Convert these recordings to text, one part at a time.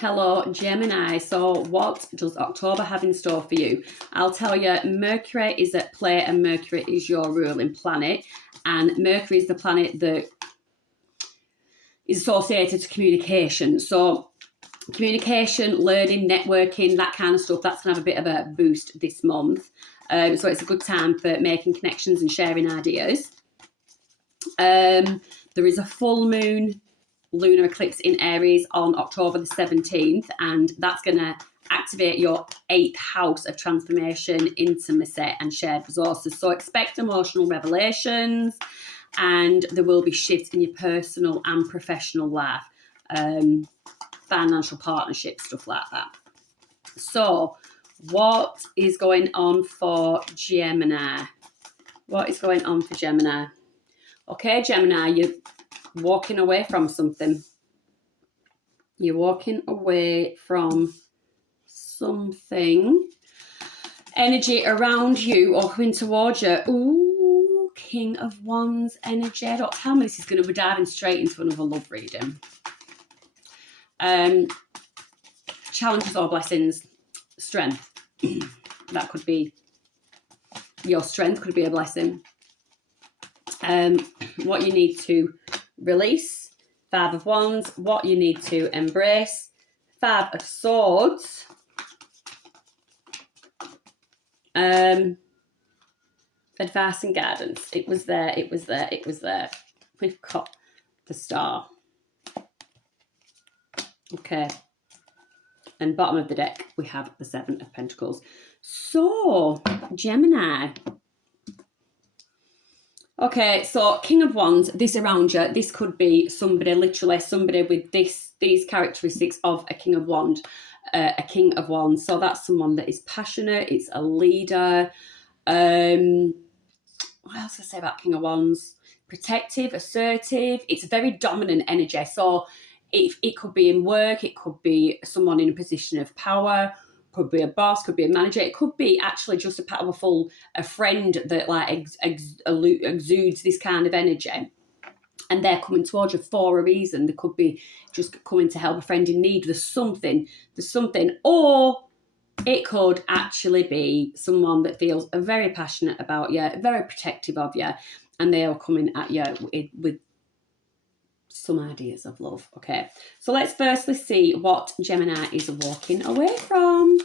Hello, Gemini. So what does October have in store for you? I'll tell you, Mercury is at play and Mercury is your ruling planet. And Mercury is the planet that is associated to communication. So communication, learning, networking, that kind of stuff, that's going to have a bit of a boost this month. So it's a good time for making connections and sharing ideas. There is a full moon lunar eclipse in Aries on October the 17th, and that's going to activate your 8th house of transformation, intimacy and shared resources. So expect emotional revelations, and there will be shifts in your personal and professional life, financial partnerships, stuff like that. So what is going on for Gemini? What is going on for Gemini? Okay, Gemini, you're walking away from something. You're walking away from something. Energy around you or coming towards you. Ooh, King of Wands energy. Don't tell me this is going to be diving straight into another love reading. Challenges or blessings. Strength. That could be your strength, could be a blessing. What you need to release. 5 of Wands. What you need to embrace. 5 of Swords. Advice and guidance. It was there. It was there. It was there. We've got the Star. Okay. And bottom of the deck, we have the 7 of Pentacles. So, Gemini. Okay, so King of Wands, this around you, this could be somebody, literally somebody with these characteristics of a King of Wands. A King of Wands. So that's someone that is passionate, it's a leader. What else do I say about King of Wands? Protective, assertive. It's a very dominant energy. So it could be in work, it could be someone in a position of power, could be a boss, could be a manager. It could be actually just a friend that like exudes this kind of energy. And they're coming towards you for a reason. They could be just coming to help a friend in need. There's something. Or it could actually be someone that feels very passionate about you, very protective of you, and they are coming at you with some ideas of love. Okay, so let's firstly see what Gemini is walking away from.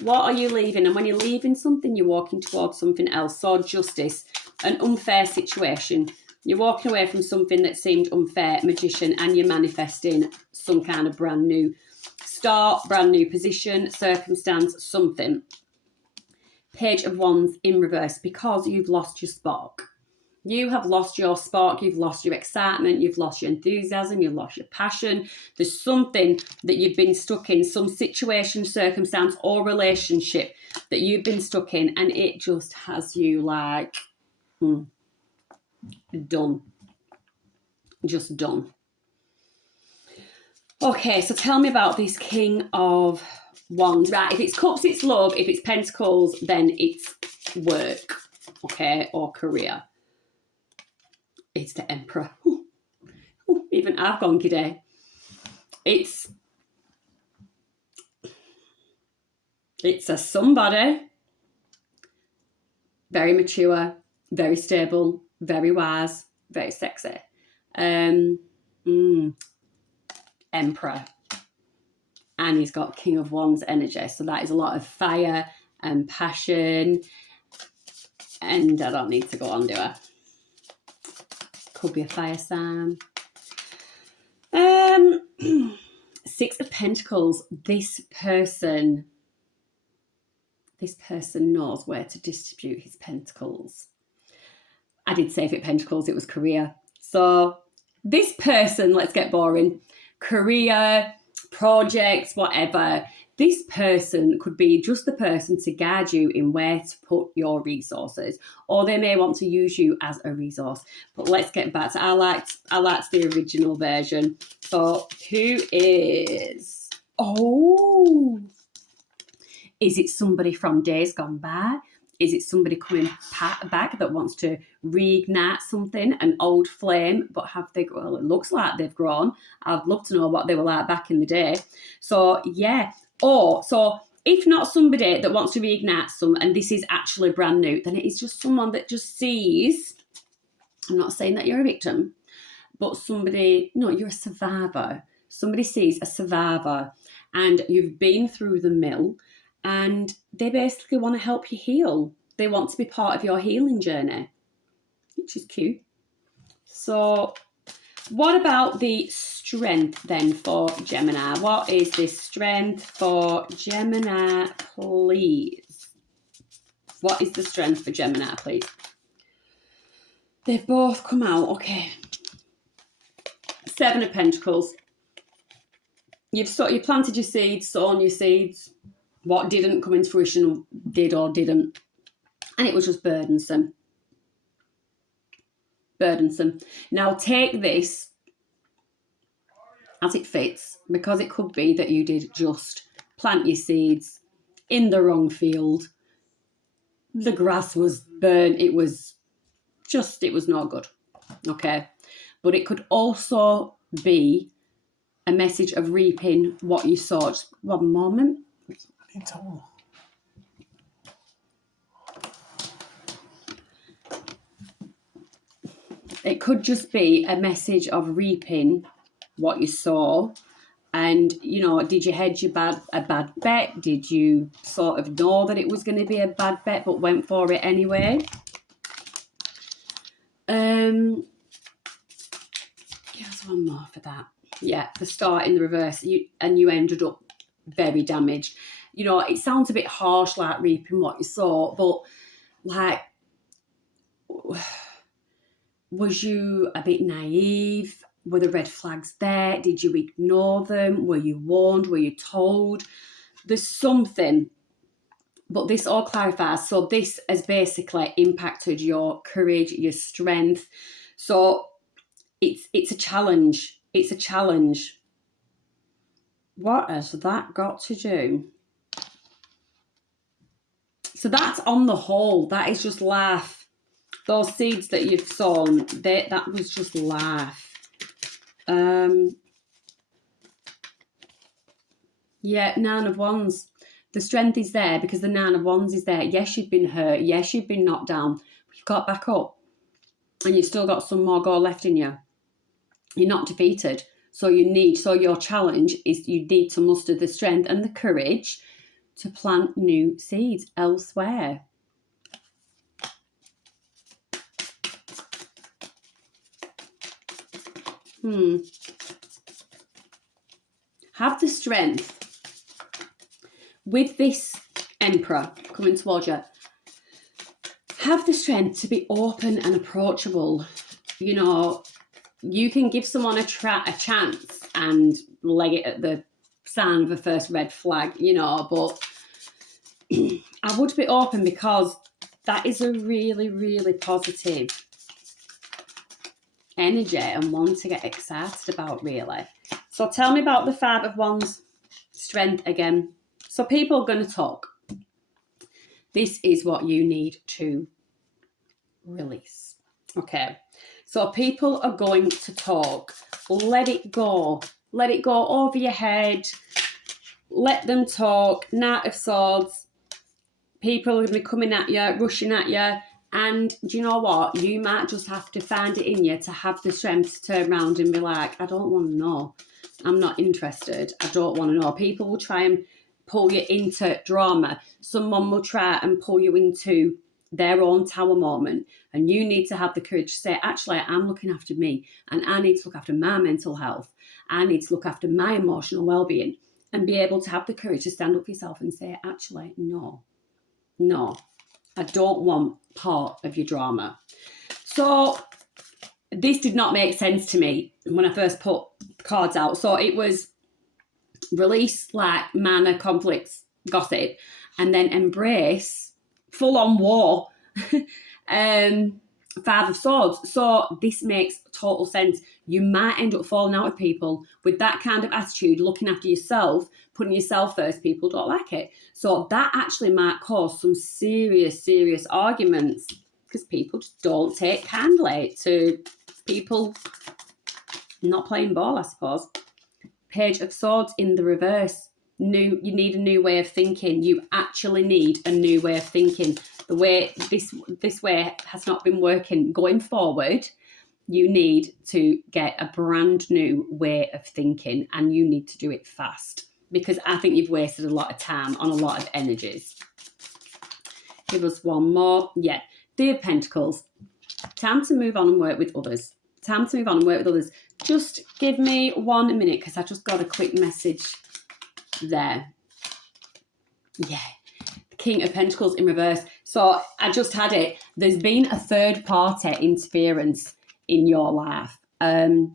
What are you leaving? And when you're leaving something, you're walking towards something else. So justice, an unfair situation. You're walking away from something that seemed unfair, Magician, and you're manifesting some kind of brand new start, brand new position, circumstance, something. Page of Wands in reverse, because you've lost your spark. You have lost your spark, you've lost your excitement, you've lost your enthusiasm, you've lost your passion. There's something that you've been stuck in, some situation, circumstance, or relationship that you've been stuck in, and it just has you like, done. Just done. Okay, so tell me about this King of Wands. Right, if it's cups, it's love. If it's pentacles, then it's work, okay, or career. It's the Emperor. Even I've gone giddy. It's a somebody. Very mature, very stable, very wise, very sexy. Emperor. And he's got King of Wands energy. So that is a lot of fire and passion. And I don't need to go on, do I? Could be a fire sign. 6 of Pentacles. This person knows where to distribute his pentacles. I did say if it pentacles, it was career. So this person, let's get boring. Career, projects, whatever. This person could be just the person to guide you in where to put your resources, or they may want to use you as a resource. But let's get back to, I liked the original version. So who is, is it somebody from days gone by? Is it somebody coming back that wants to reignite something, an old flame, but have they, well, it looks like they've grown. I'd love to know what they were like back in the day. So yeah, or so if not somebody that wants to reignite some, and this is actually brand new, then it is just someone that just sees, I'm not saying that you're a victim, but somebody, no, you're a survivor. Somebody sees a survivor and you've been through the mill, and they basically want to help you heal. They want to be part of your healing journey, which is cute. So what about the strength then for Gemini? What is the strength for Gemini, please? What is the strength for Gemini, please? They've both come out, okay. 7 of Pentacles. You've planted your seeds, sown your seeds. What didn't come into fruition did or didn't. And it was just burdensome. Burdensome. Now take this as it fits, because it could be that you did just plant your seeds in the wrong field. The grass was burnt. It was not good. Okay. But it could also be a message of reaping what you sowed. Just one moment. It could just be a message of reaping what you sow. And, you know, did you hedge a bad bet? Did you sort of know that it was going to be a bad bet but went for it anyway? There's one more for that. Yeah, the star in the reverse, you ended up very damaged. You know, it sounds a bit harsh, like reaping what you sow, but like, was you a bit naive? Were the red flags there? Did you ignore them? Were you warned? Were you told? There's something, but this all clarifies. So this has basically impacted your courage, your strength. So it's a challenge. It's a challenge. What has that got to do? So that's on the whole. That is just life. Those seeds that you've sown, that was just life. Yeah, 9 of Wands. The strength is there because the 9 of Wands is there. Yes, you've been hurt. Yes, you've been knocked down. But you've got back up. And you've still got some more go left in you. You're not defeated. So your challenge is you need to muster the strength and the courage to plant new seeds elsewhere. Have the strength. With this Emperor coming towards you, have the strength to be open and approachable. You know, you can give someone a chance and leg it at the sign of a first red flag, you know, but I would be open because that is a really, really positive energy and one to get excited about, really. So tell me about the 5 of Wands strength again. So people are going to talk. This is what you need to release. Okay. So people are going to talk. Let it go. Let it go over your head. Let them talk. Knight of Swords. People are going to be coming at you, rushing at you. And do you know what? You might just have to find it in you to have the strength to turn around and be like, I don't want to know. I'm not interested. I don't want to know. People will try and pull you into drama. Someone will try and pull you into their own tower moment. And you need to have the courage to say, actually, I'm looking after me. And I need to look after my mental health. I need to look after my emotional well-being. And be able to have the courage to stand up for yourself and say, actually, no, I don't want part of your drama. So this did not make sense to me when I first put cards out. So it was release like minor conflicts, gossip, and then embrace full-on war. Five of Swords. So this makes total sense. You might end up falling out with people with that kind of attitude, looking after yourself, putting yourself first. People don't like it. So that actually might cause some serious, serious arguments because people just don't take kindly to people not playing ball, I suppose. Page of Swords in the reverse. You need a new way of thinking. You actually need a new way of thinking. The way this way has not been working. Going forward, you need to get a brand new way of thinking, and you need to do it fast, because I think you've wasted a lot of time on a lot of energies. Give us one more. Yeah, the of Pentacles. Time to move on and work with others. Time to move on and work with others. Just give me 1 minute, because I just got a quick message there. Yeah, the King of Pentacles in reverse. So I just had it. There's been a third party interference in your life. King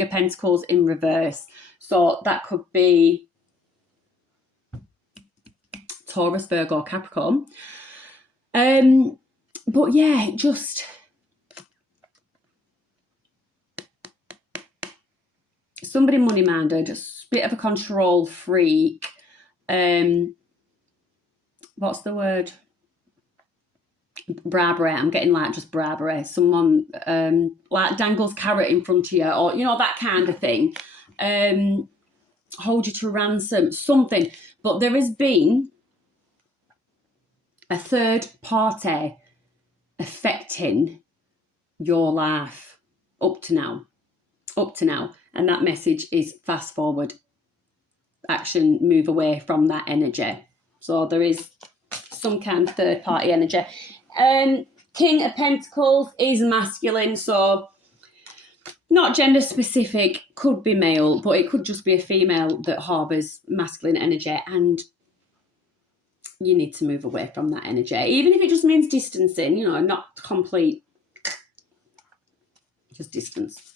of Pentacles in reverse. So that could be Taurus, Virgo, Capricorn. But yeah, just somebody money-minded, just a bit of a control freak. What's the word? Bribery. I'm getting like just bribery. Someone like dangles carrot in front of you, or you know, that kind of thing. Hold you to ransom, something. But there has been a third party affecting your life up to now. And that message is fast forward, action, move away from that energy. So there is some kind of third party energy. King of Pentacles is masculine, so not gender specific, could be male, but it could just be a female that harbours masculine energy, and you need to move away from that energy, even if it just means distancing, you know, not complete, just distance.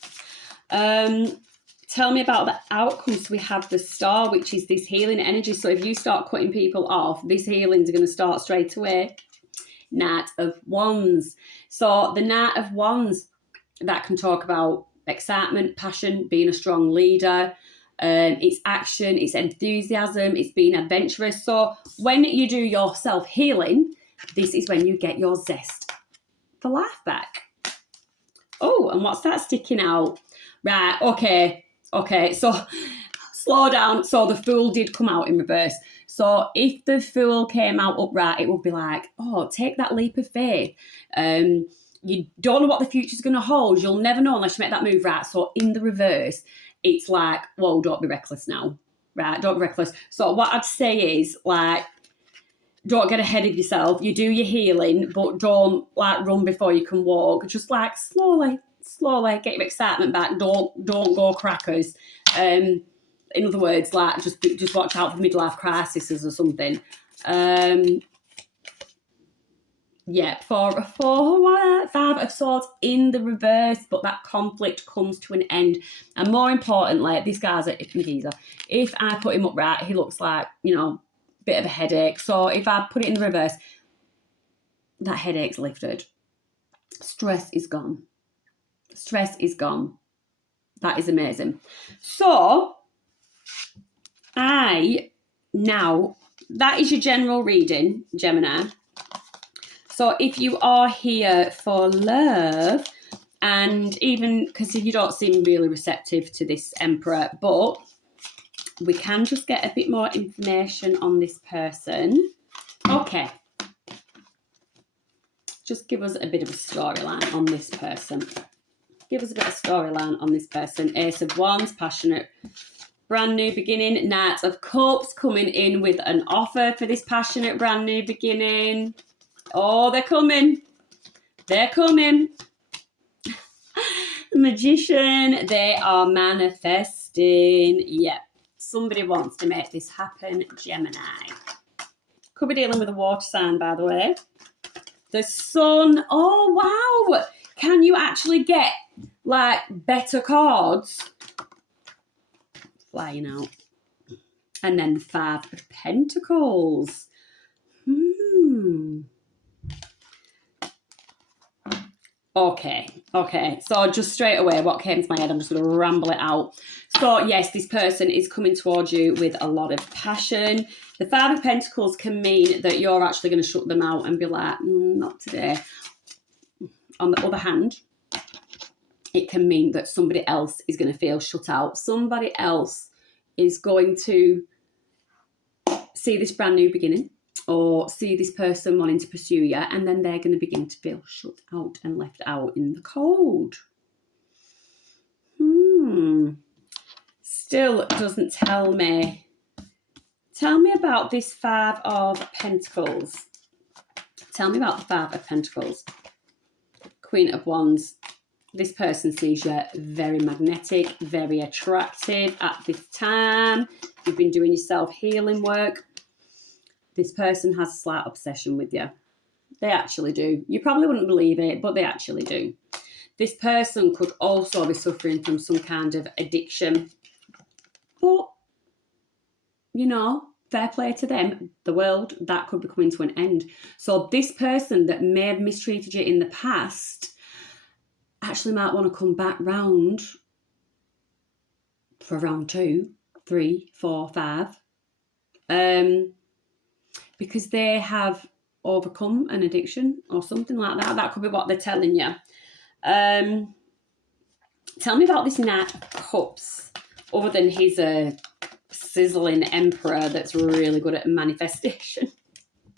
Tell me about the outcomes. We have the Star, which is this healing energy. So if you start cutting people off, this healing's going to start straight away. Knight of Wands. So the Knight of Wands, that can talk about excitement, passion, being a strong leader. It's action, it's enthusiasm, it's being adventurous. So when you do your self-healing, this is when you get your zest for life back. Oh, and what's that sticking out? Right, okay, so slow down. So the Fool did come out in reverse. So if the Fool came out upright, it would be like, oh, take that leap of faith. You don't know what the future's going to hold. You'll never know unless you make that move, right? So in the reverse, it's like, whoa, don't be reckless now, right? Don't be reckless. So what I'd say is, like, don't get ahead of yourself. You do your healing, but don't, like, run before you can walk. Just, like, slowly, get your excitement back. Don't go crackers. In other words, like, just watch out for midlife crises or something. Yeah, Five of Swords in the reverse, but that conflict comes to an end. And more importantly, this guy's a geezer. If I put him upright, he looks like, you know, a bit of a headache. So if I put it in the reverse, that headache's lifted. Stress is gone. That is amazing. So that is your general reading, Gemini. So if you are here for love, and even because you don't seem really receptive to this Emperor, but we can just get a bit more information on this person. Okay. Just give us a bit of a storyline on this person. Ace of Wands, passionate, brand new beginning. Knight of Cups coming in with an offer for this passionate, brand new beginning. Oh, they're coming. Magician, they are manifesting. Yeah, somebody wants to make this happen, Gemini. Could be dealing with a water sign, by the way. The Sun. Oh, wow. Can you actually get, like, better cards? Flying out. And then the Five of Pentacles. Okay. So just straight away, what came to my head, I'm just going to ramble it out. So yes, this person is coming towards you with a lot of passion. The Five of Pentacles can mean that you're actually going to shut them out and be like, not today. On the other hand, it can mean that somebody else is going to feel shut out. Somebody else is going to see this brand new beginning, or see this person wanting to pursue you, and then they're going to begin to feel shut out and left out in the cold. Still doesn't tell me. Tell me about this Five of Pentacles. Tell me about the Five of Pentacles. Queen of Wands. This person sees you very magnetic, very attractive at this time. You've been doing your self-healing work. This person has a slight obsession with you. They actually do. You probably wouldn't believe it, but they actually do. This person could also be suffering from some kind of addiction. But, you know, fair play to them. The world, that could be coming to an end. So this person that may have mistreated you in the past actually might want to come back round for round 2, 3, 4, 5. Because they have overcome an addiction or something like that. That could be what they're telling you. Tell me about this Knight of Cups, other than he's a sizzling emperor that's really good at manifestation.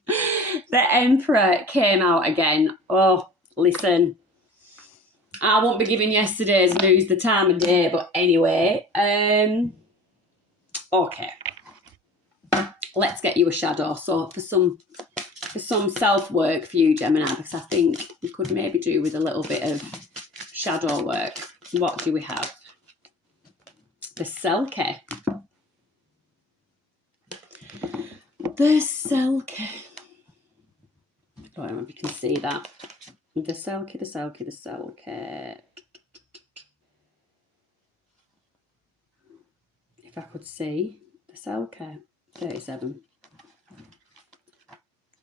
The Emperor came out again. Oh, listen. I won't be giving yesterday's news the time of day, but anyway. Okay. Let's get you a shadow. So for some self-work for you, Gemini, because I think you could maybe do with a little bit of shadow work. What do we have? The Selkie. The Selkie. I don't know if you can see that. The Selkie, the Selkie, the Selkie. If I could see the Selkie. 37.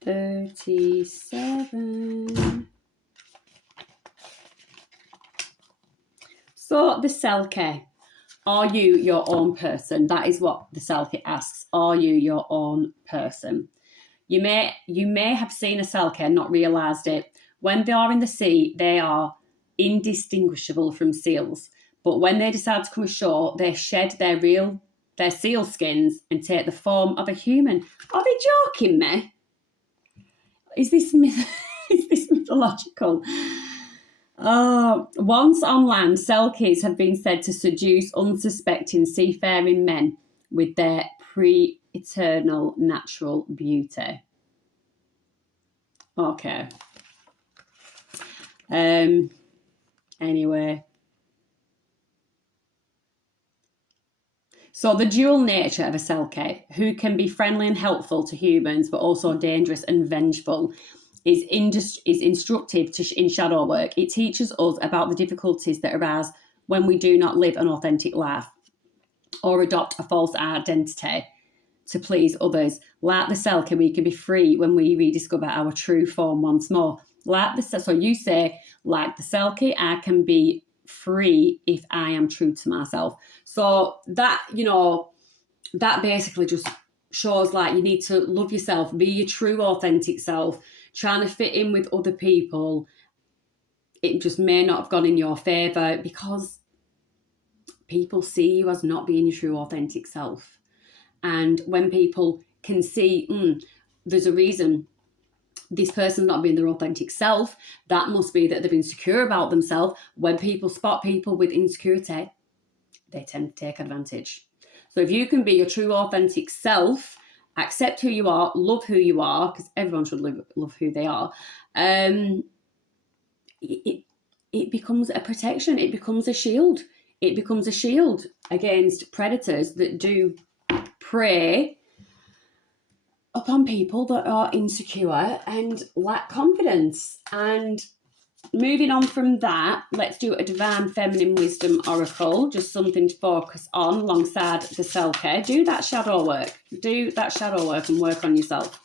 37. So the Selkie. Are you your own person? That is what the Selkie asks. Are you your own person? You may have seen a Selkie and not realised it. When they are in the sea, they are indistinguishable from seals. But when they decide to come ashore, they shed their seal skins and take the form of a human. Are they joking me? Is this mythological? Oh, once on land, Selkies have been said to seduce unsuspecting seafaring men with their pre-eternal natural beauty. Okay. Anyway. So the dual nature of a Selkie, who can be friendly and helpful to humans, but also dangerous and vengeful, is instructive in shadow work. It teaches us about the difficulties that arise when we do not live an authentic life or adopt a false identity to please others. Like the Selkie, we can be free when we rediscover our true form once more. So you say, like the Selkie, I can be free if I am true to myself. So that, that basically just shows like you need to love yourself, be your true authentic self. Trying to fit in with other people, it just may not have gone in your favour because people see you as not being your true authentic self. And when people can see, there's a reason this person's not being their authentic self, that must be that they've been insecure about themselves. When people spot people with insecurity, they tend to take advantage. So if you can be your true authentic self, accept who you are, love who you are, because everyone should love who they are, it becomes a protection. It becomes a shield. It becomes a shield against predators that do prey upon people that are insecure and lack confidence. And moving on from that, let's do a Divine Feminine Wisdom Oracle, just something to focus on alongside the Selkie. Do that shadow work. Do that shadow work and work on yourself.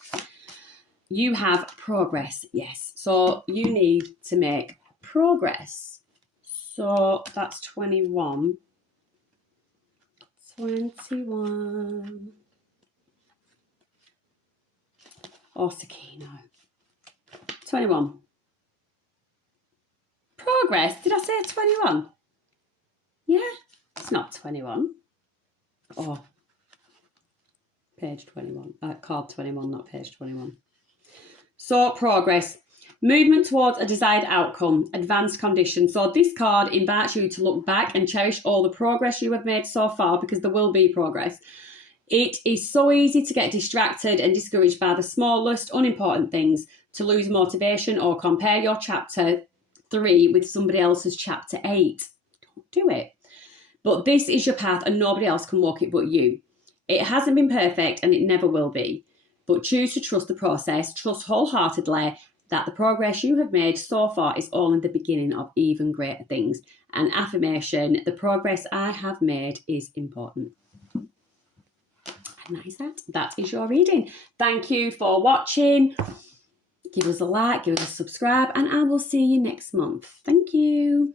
You have progress, yes. So you need to make progress. So that's 21. 21. Or Sakina. 21. Progress. Did I say 21? Yeah, it's not 21. Oh, page 21. Card 21, not page 21. So, progress. Movement towards a desired outcome. Advanced condition. So, this card invites you to look back and cherish all the progress you have made so far, because there will be progress. It is so easy to get distracted and discouraged by the smallest, unimportant things, to lose motivation or compare your chapter 3 with somebody else's chapter 8. Don't do it. But this is your path and nobody else can walk it but you. It hasn't been perfect and it never will be. But choose to trust the process. Trust wholeheartedly that the progress you have made so far is only the beginning of even greater things. And affirmation, the progress I have made is important. And that is that. That is your reading. Thank you for watching. Give us a like, give us a subscribe, and I will see you next month. Thank you.